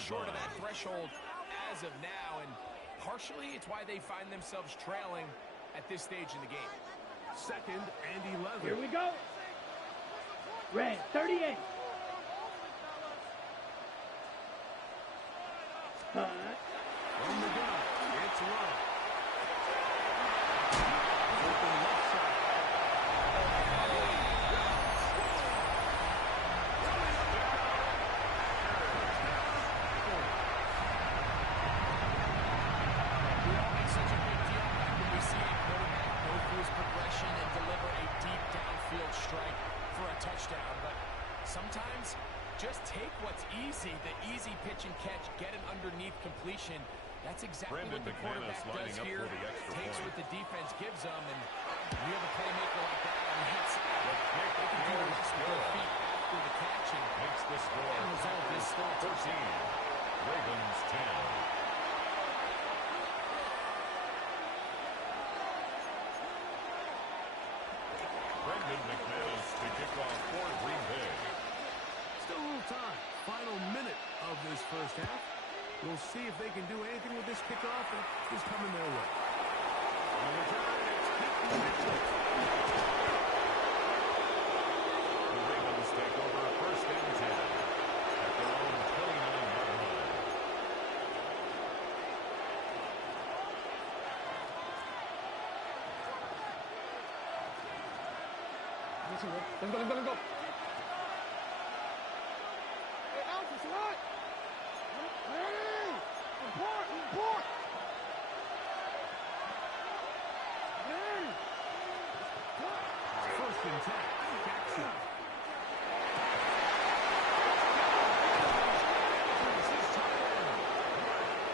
short of that threshold as of now, and partially it's why they find themselves trailing at this stage in the game. 2nd and 11. Here we go. Red, 38. From the gun, it's Love. Open left side. We all make such a big deal back when we see a quarterback go through his progression and deliver a deep downfield strike for a touchdown, but sometimes just take what's easy, the easy pitch and catch, get an underneath completion. That's exactly what the quarterback does here. Takes what the defense gives them, and you have a playmaker like that on the hit side. They can do the rest with their feet after the catch and makes the score. And result is still 13. Ravens 10. Brendan McManus to kick off for Green Bay. Still a little time. Final minute of this first half. We'll see if they can do anything with this kickoff that is coming their way. On the return, it's Keaton Mitchell. The Ravens take over 1st and 10 at their own 29-yard line. Let's go. Hey, Alpha, what? Hey! Report! Hey! 1st and 10. Jackson.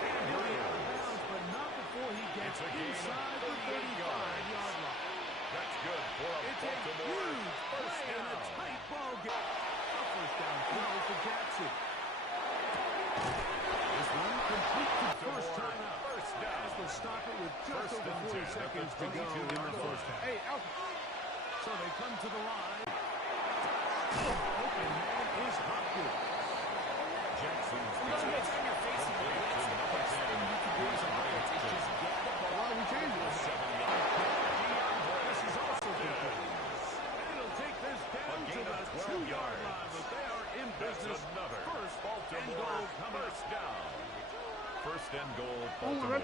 And he'll be out of bounds, but not before he gets inside the 35-yard line. That's good for a It's a Baltimore huge first play and a down. tight ball game. A first down throw for Jackson. This one complete to first time out. First down. As they'll stop it with just First over and 4 10 at the seconds to go in 22-yard the first half. Hey, Alpha. So they come to the line. Open man is Hopkins. Jackson's It's on your face in the blitz. The best thing you can do as an offense is just get the ball. Why are we changing this? 7-yard. This is also complete. And it'll take this down to the 2-yard line, but they are in business. Another First Baltimore and goal coming up. first down. First and goal, Baltimore.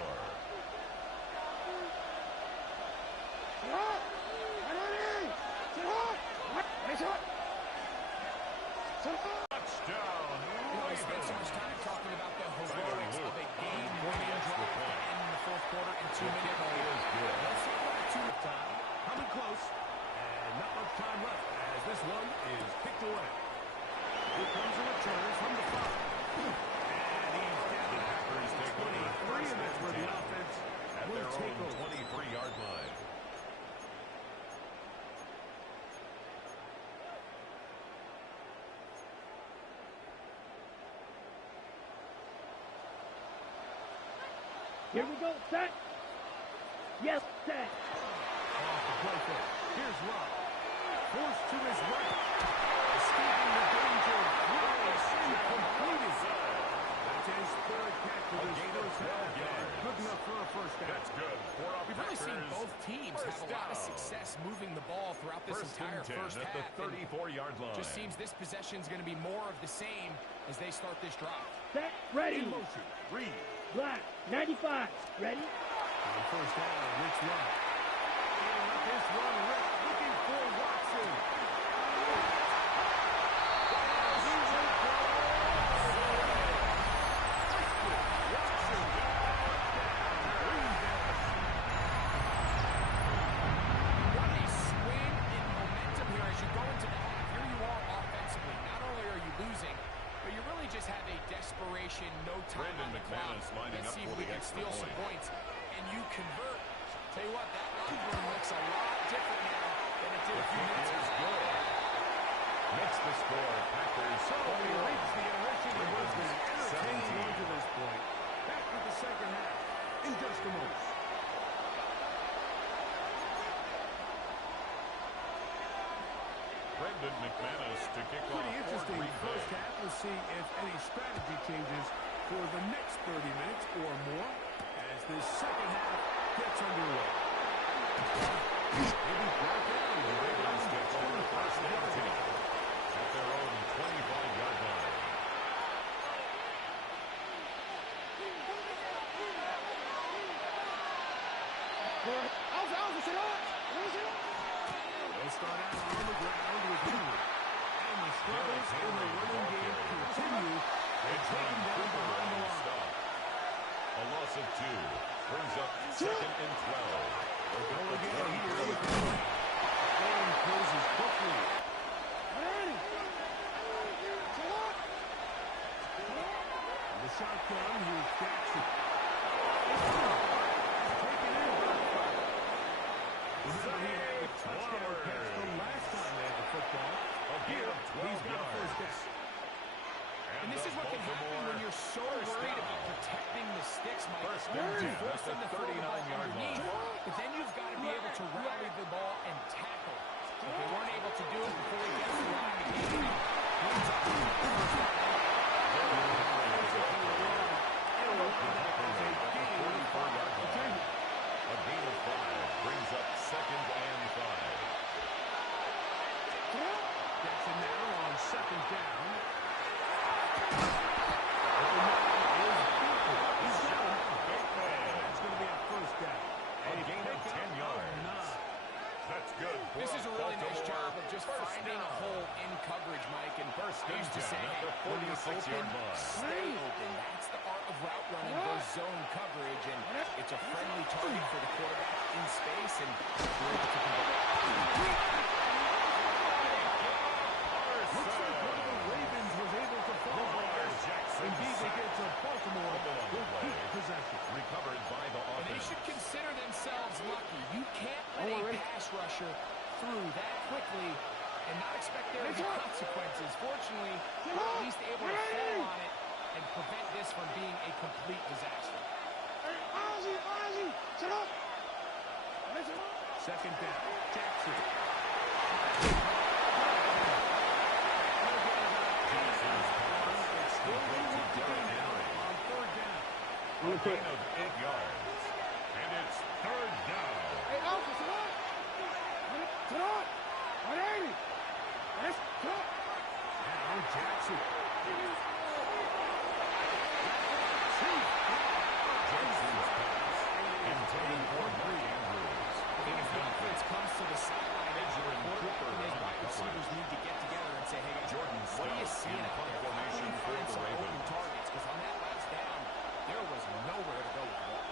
Touchdown. We spent so much time talking about the heroics of a game-winning drive to end the fourth quarter in 2 minutes. Let's talk about the 2-minute time. Coming close, and not much time left as this one is kicked away. Here comes a return from the 5. And he's down The Packers at take over 23, and that's where the offense at will their take own over. 23-yard line. Here we go. Set. Yes, set. Off the play fake. Here's Love. Forced to his right. Escaping the danger. Nice. Incompleted. That's his 3rd catch of this first half. Good enough for a first down. That's good. We've really seen both teams have a lot of success moving the ball throughout this entire first at half. the 34-yard line. Just seems this possession is going to be more of the same as they start this drive. Set. Ready. In motion. Reed. Black. 95. Ready. On first down, Rich Love. And let this run rip. Looking for Watson. What a swing in momentum here as you go into the half. Here you are offensively. Not only are you losing, but you really just have a desperation, no time Brendan on the clock. McManus lining Let's up see for if we the can extra steal some point. points. And you convert. Tell you what, that run room looks a lot different now than it did a few minutes ago. Good. Makes the score. Packers. So we reach the enriching and was this entertaining 17. one to this point. Back with the second half in just a moment. Brendan McManus to kick off Pretty for interesting Green Bay. first half. We'll see if any strategy changes for the next 30 minutes or more as this second half gets underway. Maybe brought down. The Ravens get over first and 10 at their own 25-yard line. They'll start out on the ground with Henry. And the struggles in the running game continue. They take him down behind the line. A loss of 2 brings up second and 12. They'll go again here with Henry. The game closes quickly. And the shotgun, here's Jackson. Taken in by 5. Remember, he had the touchdown catch the last time they had the football. Here, he's got a first down. And this is what can happen when you're so worried about protecting the sticks, Mike. You're forcing the 39-yard line. But then you've got to be able to rally the ball and tackle. If they weren't able to do it before he gets to the line of game, ends up being the first down. A gain of 5 brings up second and 5. Jackson now on second down. That's going to be a first down. A gain of 10 yards. That's good. This is a really nice job of just finding a hole in coverage, Mike. And First I used to say, at the when you're 46-yard open, line. stay open. That's the art of route running, those zone coverage. And it's a friendly target for the quarterback in space. And you're able to convert. Looks like one of the Ravens was able to fall there. Indeed, they get to Baltimore with keep possession. Recovered by the And they offense. should consider themselves lucky. You can't let a pass rusher through that quickly and not expect there to be consequences. Fortunately, they're at least able to fall on it and prevent this from being a complete disaster. Second down. Jackson. On third down. A gain of 8 yards. And it's third down. Now Jackson. Jackson's pass intended for 3 Andrews. If the offense comes to the sideline, Edgerrin Cooper his on wide the receivers coverage. need to get together and say, hey, guys, Jordan what are you Stout seeing in out punt there? formation How for can the you find some open Ravens. targets? Because on that last down, there was nowhere to go with the ball.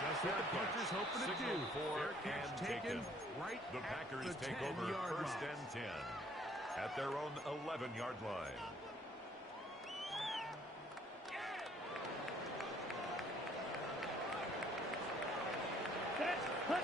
Just what the puncher's hoping to do. Signaled for Fair catch and taken taken. right The at Packers the take over 10-yard first line. and 10 at their own 11-yard line. Set. Hut.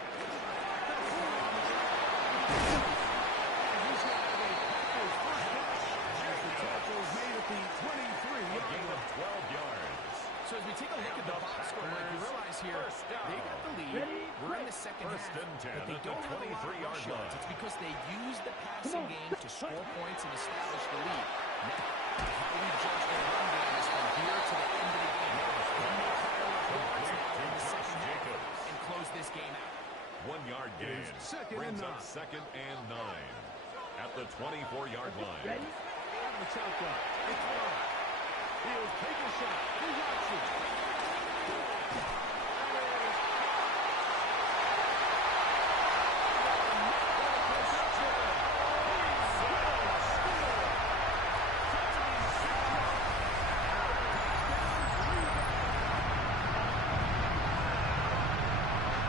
A gain of 12 yards. So as we take a look at the box score, Mike, you realize here, First down. they got the lead. Ready? We're in the second First half, and 10 but they at the don't have a lot of 23-yard rush yards. line. It's because they use the passing Come on. game to score points and establish the lead. Now, how we judge their run game is from here to the end of the game. They may fire up yards now in the second half and close this game out. 1-yard gain second brings and up 9. second and 9 at the 24-yard line. Ready? Out of the shotgun. It's one. He'll take a shot. He rocks it.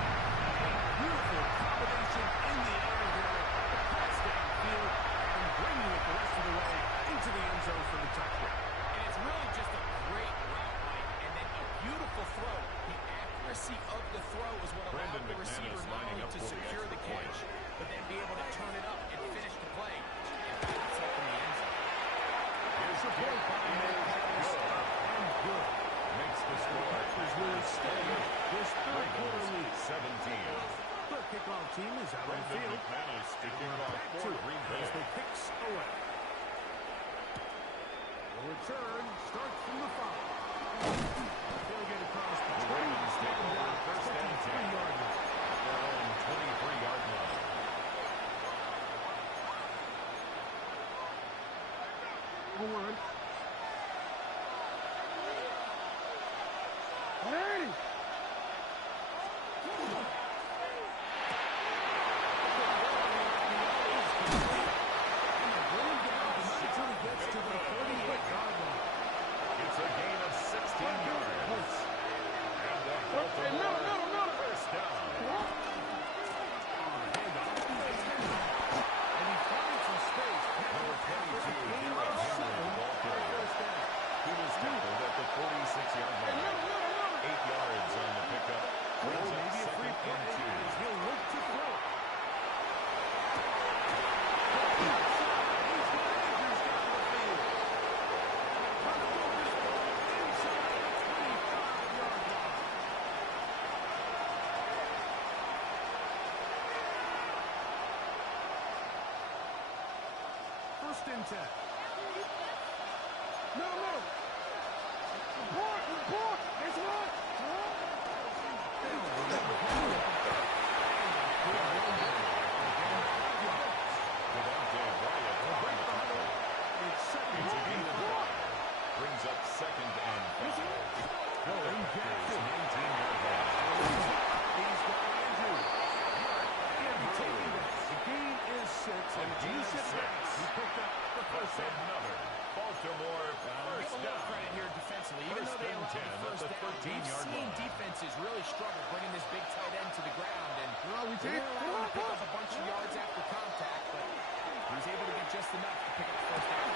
Beautiful combination in the air there. The pass downfield and bringing it the rest of the way into the end zone for the touchdown. And it's really just a great route, Mike, and then a beautiful throw. He Ball is out on the Brandon field. McManus to kick off Back for to it Green as Bay. the kicks away. The return starts from the 5. They'll get across the The Ravens take over first and 10 3-yard line. at their own 23-yard line. Forward. Hey! Gets to the 38-yard line. It's a gain of 16 yards. And the Baltimore first down. And he finds some space. Number 22, Derrick Henry, the ball carrier. He was tackled at the 46-yard line. 8 yards on the pickup. Brings up Maybe a free second and play 2. as he'll look to throw. First and 10. No! Report! It's what? Devontae Wyatt on the tackle. It's second It's a and gain of 5. Brings up second and 5. Going Jackson, 19-yard line. He's got Andrew. The gain is 6. And gain of 6. He picked up the first That's down. another Baltimore Give first a little down. credit here defensively. Even First though they and allowed 10 the at first the down, 13-yard we've seen line. defenses really struggle bringing this big tight end to the ground. And we they were allowed to pick up a bunch of yards after contact, but he was able to get just enough to pick up the first down.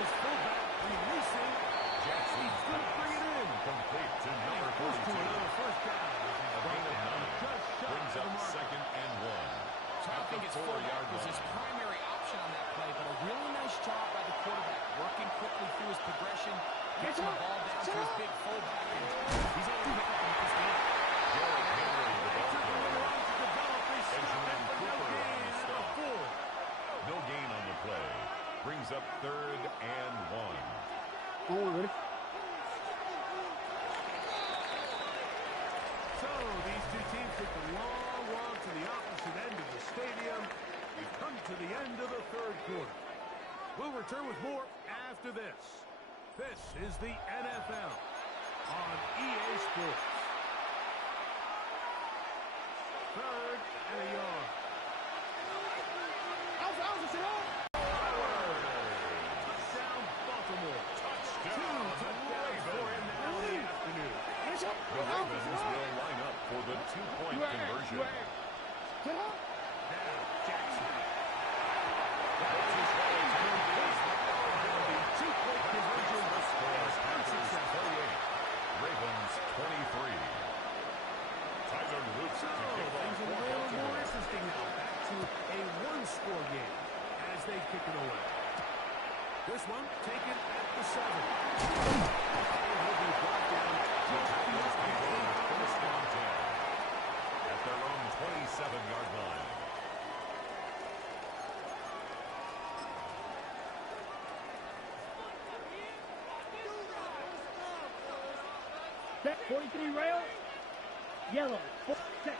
His fullback releasing. Jackson's He's going to bring it in. complete to number Goes to 42. another first down. A gain of 9. Just shy Brings of up the mark. second and 1. So I At think the his 4-yard fullback was his line. primary option on that play, but a really nice job by the quarterback, working quickly through his progression, getting the ball down to his big fullback, and he's able to pick up a nice gain. Derrick Henry, the ball Took a carrier. little while to develop. They stopped Benjamin it, but no Cooper on gain the at stop. the 4. No gain on the play. Brings up third and 1. Forward. So these two teams took a long walk to the opposite end of the stadium. We've come to the end of the third quarter. We'll return with more after this. This is the NFL on EA Sports. Third and a yard. Touchdown, Baltimore. Touchdown, Touchdowns for him now in the afternoon. The Ravens will line up for the two-point conversion. Now, Jackson. Two-point conversion was unsuccessful. Ravens 23. Tyler Luke So, to kick off things for are a little more Baltimore. interesting now. Back to a one-score game as they kick it away. This one taken at the 7. It will be brought down The just Tigers beyond take the over 8. first and 10 at their own 27-yard line. Set 43 rail. Yellow. Set.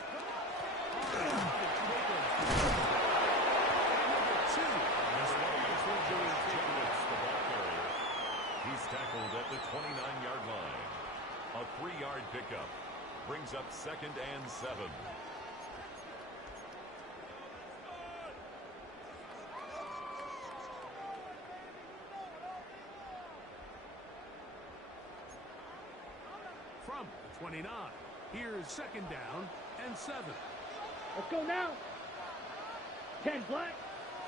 He's tackled at the 29-yard line. A 3-yard pickup brings up second and 7. From the 29, here's second down and 7. Let's go now. 10 black.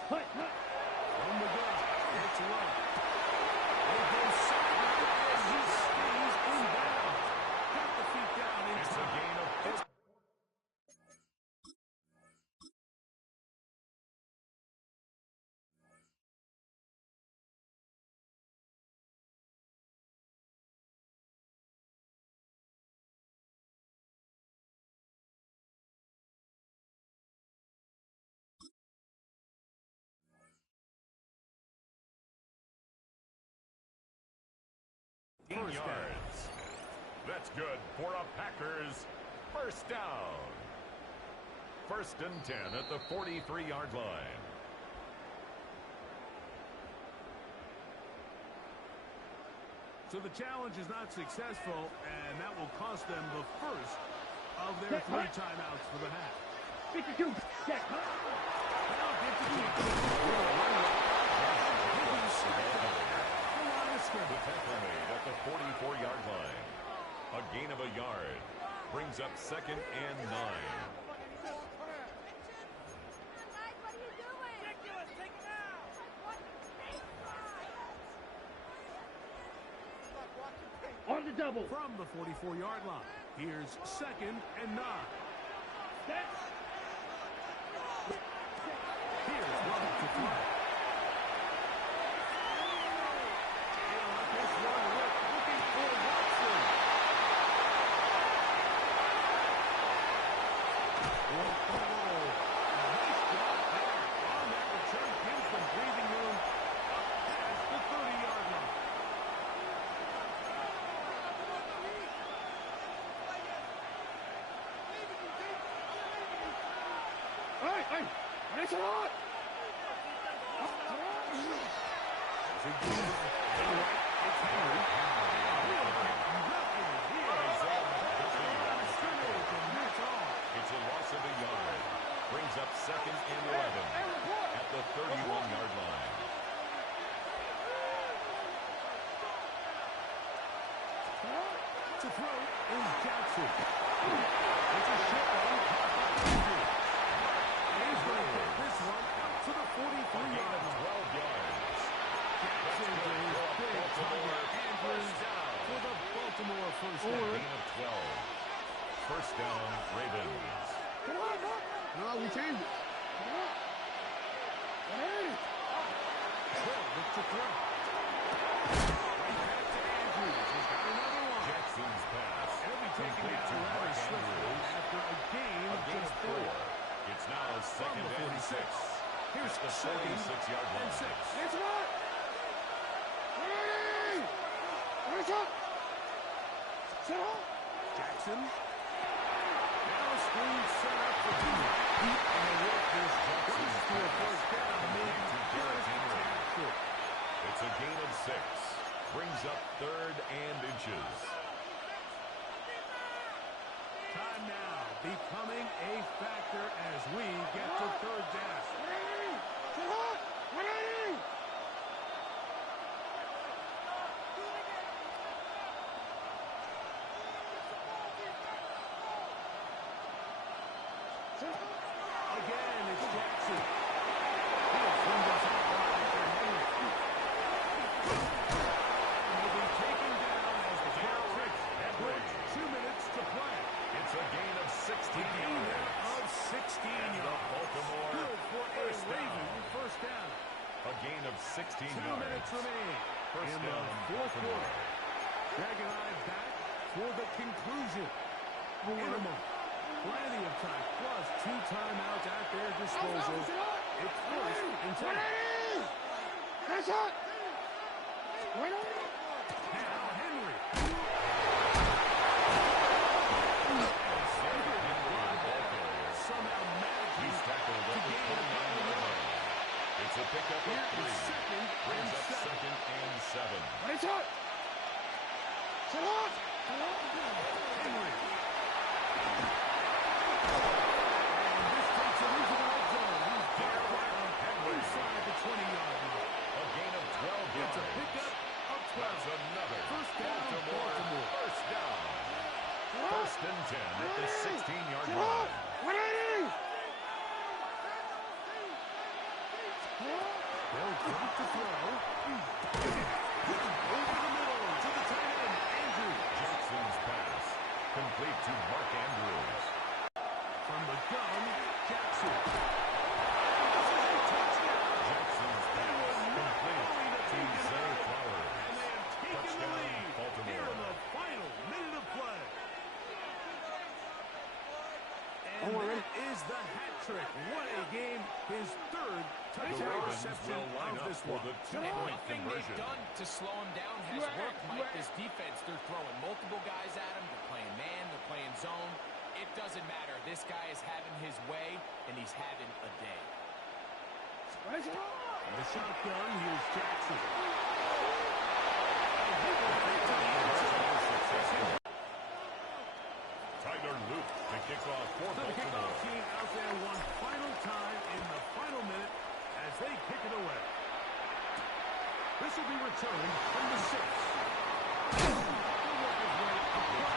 Hut. From the gun, it's low. They go sideline as he stays inbounds. Got the feet down in It's a time. gain of It's 9 yards. That's good for a Packers first down. 1st and 10 at the 43-yard line. So the challenge is not successful, and that will cost them the first of their 3 timeouts for the half. 52. Check. The tackle made at the 44-yard line. A gain of a yard brings up 2nd and 9. On the double. From the 44-yard line, here's 2nd and 9. Here's Robjackk to throw. Looking for Watson. Nice job there. On that return, gives them breathing room up past the 30-yard line. It's a lot. It's a loss of a yard. Brings up 2nd and 11 at the 31-yard line. To throw is Jackson. It's a short one. He's going to get this one out to the 43-yard line. 12 yards. Jackson to his big target. Andrews for the Baltimore first down. Gain of 12. First down, Ravens. No, we changed it. Look to throw. Right back to Andrews. He's got another one. Jackson's pass. He'll be taken down rather swiftly after a gain of just 4. It's now 2nd and 6. Here's the 46-yard line. 6. It's what? Where's up? Jackson. Now a screen set up for 2. And the work is close to a first down. It's a gain of 6. Brings up 3rd and inches. Time now becoming a factor as we get to 3rd down. Again, it's Jackson. He'll swing this out wide for Henry. And he'll be taken down as the clock ticks. 2 minutes to play. It's a gain of 16 yards. Of 16 yards. Baltimore Good for a Raven first down. A gain of 16 2 yards. minutes remaining First in down, the 4th quarter. Greg and I back for the conclusion. Minimum. Plenty of time, plus 2 timeouts at their disposal. It's 1st and 10. That's it. Now Henry. Somehow manages He's tackled to at the gain 29-yard line. It's a pickup of 3. second Brings up and 2nd and 7. It's up. Henry. And this takes him into the red zone. He's there inside the 20-yard line. A gain of 12 yards. It's a pickup of 12. That's another. First down, Baltimore. First down. 1st and 10 at the 16-yard line. They'll drop to throw. Over the middle to the tight end, Andrews. Jackson's pass complete to Mark Andrews. From the gun, Jackson. Jackson's pass complete to Zay Flowers. And they have taken the Touchdown, lead Baltimore. here in the final minute of play. And that is the hat trick. What a game. His third The touchdown Ravens reception will line of up this for one. the And two-point nothing conversion. they've done to slow him down has worked, Mike. This defense, they're throwing multiple guys at him. They're playing man, they're playing zone. It doesn't matter. This guy is having his way, and he's having a day. In the shotgun, here's Jackson. Tyler Luke to kick off for The Baltimore. kickoff team out there one final time in the final minute as they kick it away. This will be returned from the 6.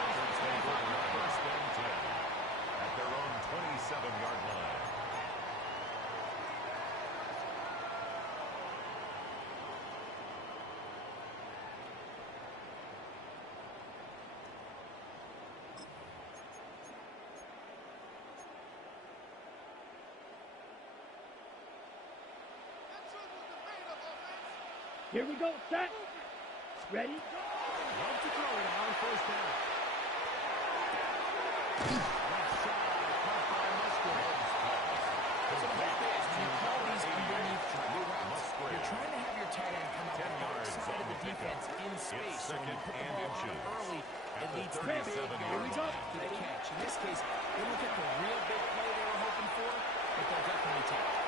First and 10 at their own 27-yard line. Here we go, set. Ready? Love to throw it on first down. Left side, caught by Musgrave. So the fact is, when you call these underneath travel routes, you're trying to have your tight end come out 10 the yards backside of on the the defense pickup. in space. It's So when you second put the and ball on inches. him early, At it the leads to 37-yard line. to the catch. In this case, they don't get the real big play they were hoping for, but they'll definitely take it.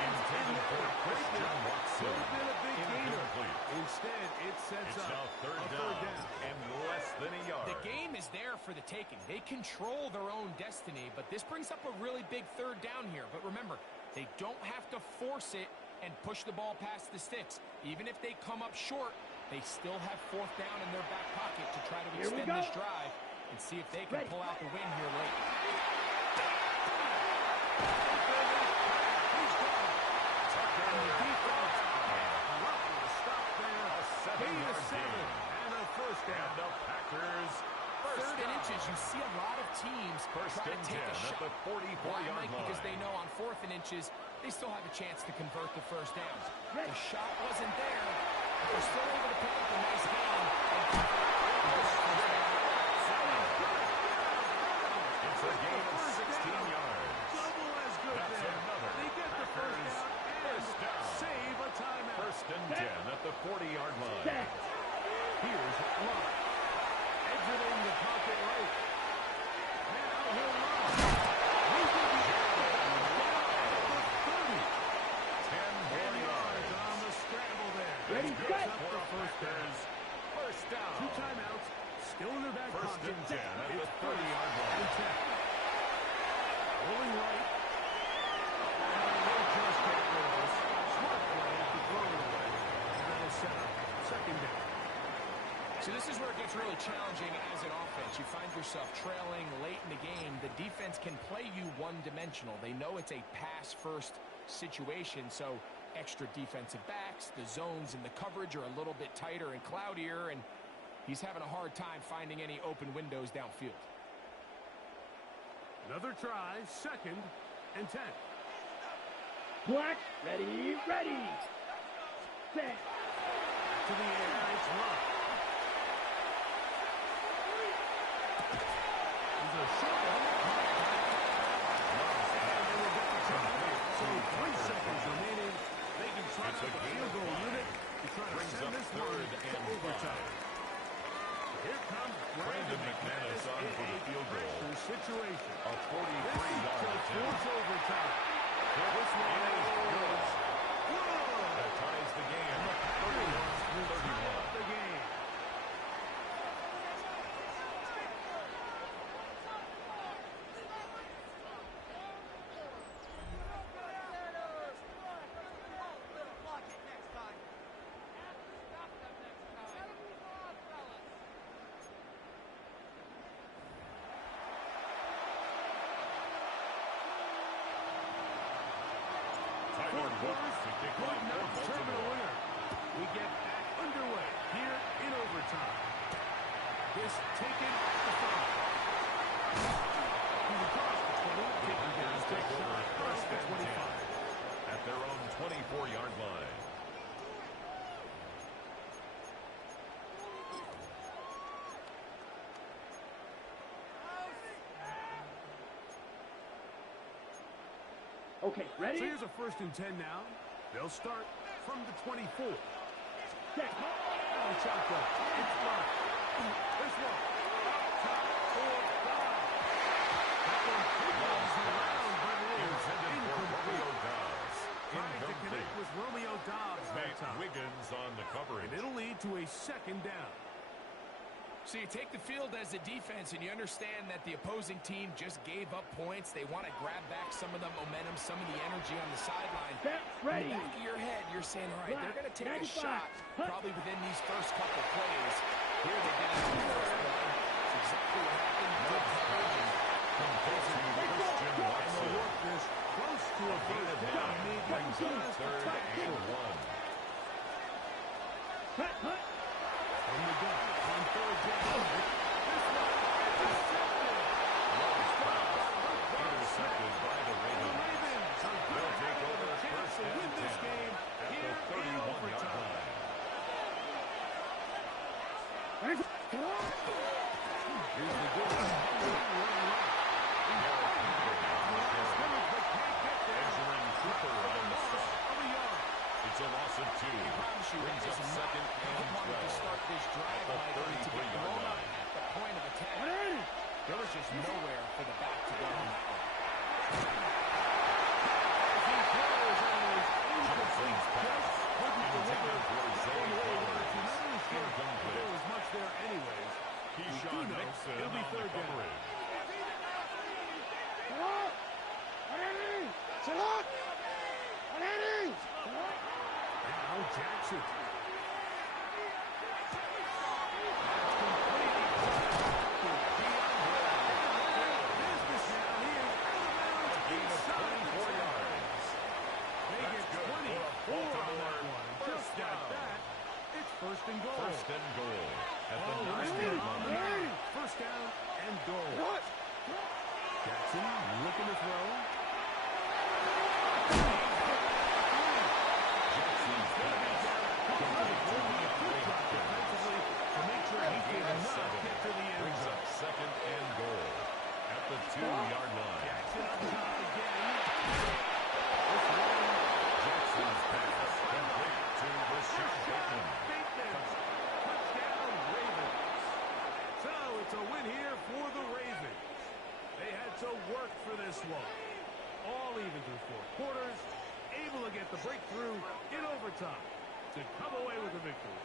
Intended for Christian Watson. Could have been a big gainer. Incomplete. Instead, it sets It's up now a third down and less than a yard. The game is there for the taking. They control their own destiny, but this brings up a really big third down here. But remember, they don't have to force it and push the ball past the sticks. Even if they come up short, they still have fourth down in their back pocket to try to extend this drive and see if they can pull out the win here late. And the defense will stop there. A 7-yard gain. And a first down. And the Packers Third and inches, you see a lot of teams First try to and take 10 a at shot. the 44-yard Why, Mike? line. Because they know on fourth and inches, they still have a chance to convert the first down. The shot wasn't there, but they're still able to pick up a nice gain. It's a gain of 16 yards. Double as good That's there. another They get the first Packers down and first down. save a timeout. First and 10 at the 40-yard line. Here's Lott. Exiting the pocket right. Now he'll run. He's going to be down at the 30. 10 more yards. On the scramble there. Ready, Picks set. up the first down. First down. 2 timeouts. Still in their back First pocket. and 10 at the It's 30-yard line. and 10. Rolling right. And they just get close. Smart play to throw it away. And that'll set up second down. So this is where it gets really challenging as an offense. You find yourself trailing late in the game. The defense can play you one-dimensional. They know it's a pass-first situation, so extra defensive backs, the zones and the coverage are a little bit tighter and cloudier, and he's having a hard time finding any open windows downfield. Another try. Second and 10. Black, ready, ready. Set. To the air. It's Lott. He's a short one. And they will get the try. So 3 seconds remaining. They can try It's out a the gain field of goal 5. unit to try to Brings send up this one third to and overtime. Here comes Brandon McManus on for the field goal. pressure situation. A 43-yard To attempt. force overtime. This one is good. Whoa! That ties the game. 31-31. The game. Tyler Woods to kick Could off not for determine a Baltimore. winner. We get back underway here in overtime. This taken at the 5. He's across the 20, taking down Packers take take over shot first across the and 25. 10 at their own 24-yard line. Okay, ready? So here's a 1st and 10 now. They'll start from the 24. Set. Oh, shotgun. It's blocked. This one. Up top for God. That one goes around, but it is incomplete. Trying to connect with Romeo Dobbs that time. Wiggins on the coverage. And it'll lead to a 2nd down. So you take the field as a defense, and you understand that the opposing team just gave up points. They want to grab back some of the momentum, some of the energy on the sideline. Ready. In the back of your head, you're saying, all right, they're going to take a 95. shot probably within these first couple plays. Here they get it on the first play. It's exactly what happened. Good coverage. From Christian And they'll Watson. work this close to a first down. Brings up 3rd and 1. Cut. From the gun on 3rd down. This one intercepted. Love's pass intercepted by the The Ravens. Ravens are They'll going to take have over a chance 1st to win and this 10 game at the here in 31-yard overtime. line. Here's the good one. Benjamin Cooper on the stop. Of a yard. It's a loss of 2. Brings up 2nd and 12 to start this drive, at Mike, the only to get 33-yard blown up line. at the point of attack. There was just nowhere for the back to go on that one. He throws and is Johnson's pass. couldn't deliver. Intended for Zay Flowers. You're not really sure Incomplete. there was much there anyways. Keyshawn know Nixon it'll be on the 3rd down. coverage. Now Jackson. Business now here. Gain of 24 yards. They get That's good. 24 on that one. First Just like down. that, it's 1st and goal. 1st and goal at the Oh, 9-yard on the line. 9. 1st down and goal. Jackson looking to throw. Jackson's pass. Complete to DeAndre Hopkins. To make sure he Gain of cannot 7. get to the end Brings zone. up 2nd and goal at the 2-yard line. Jackson up top again. Jackson's pass. Complete to Rashad Bateman. Touchdown, Ravens. So it's a win here for the Ravens. They had to work for this one. All even through 4 quarters. Able to get the breakthrough in overtime to come away with the victory.